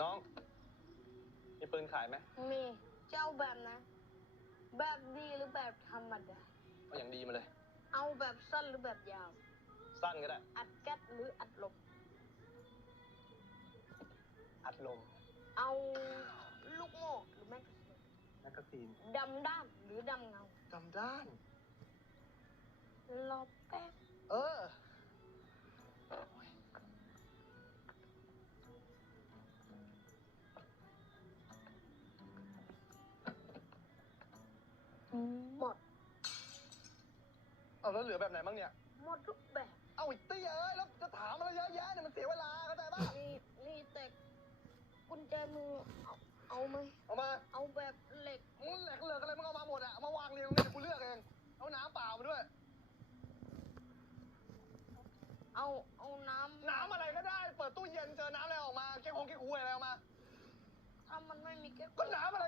น้อง มีปืนขายไหมมีเจ้าแบบนะ แบบดีหรือแบบธรรมดา เอาอย่างดีมาเลย เอาแบบสั้นหรือแบบยาว สั้นก็ได้ อัดแก๊สหรืออัดลม อัดลม เอาลูกโม่หรือแมกกาซีนแมกกาซีนดำด้านหรือดำเงาจำด้าน รอแป๊บ หมด เอาแล้วเหลือแบบไหนบ้างเนี่ย หมดทุกแบบเอาไอ้เตี้ยเอ้ยแล้วจะถามอะไรเยอะแยะเนี่ยมันเสียเวลาเข้าใจป่ะนี่นี่แต่กุญแจมือเอาเอาไหมเอามา เอาแบบเหล็กมึงแหลกเหลือกอะไรมึงเอามาหมดอะเอามาวางเรียงตรงนี้เดี๋ยวกูเลือกเอง เอาน้ำเปล่ามาด้วย เอาเอาน้ำน้ำอะไรก็ได้ เปิดตู้เย็นเจอน้ำอะไรออกมาแก้คงแก้คุยอะไรออกมา ถ้ามันไม่มีแก๊สก็น้ำอะไรก็ได้ก็ไม่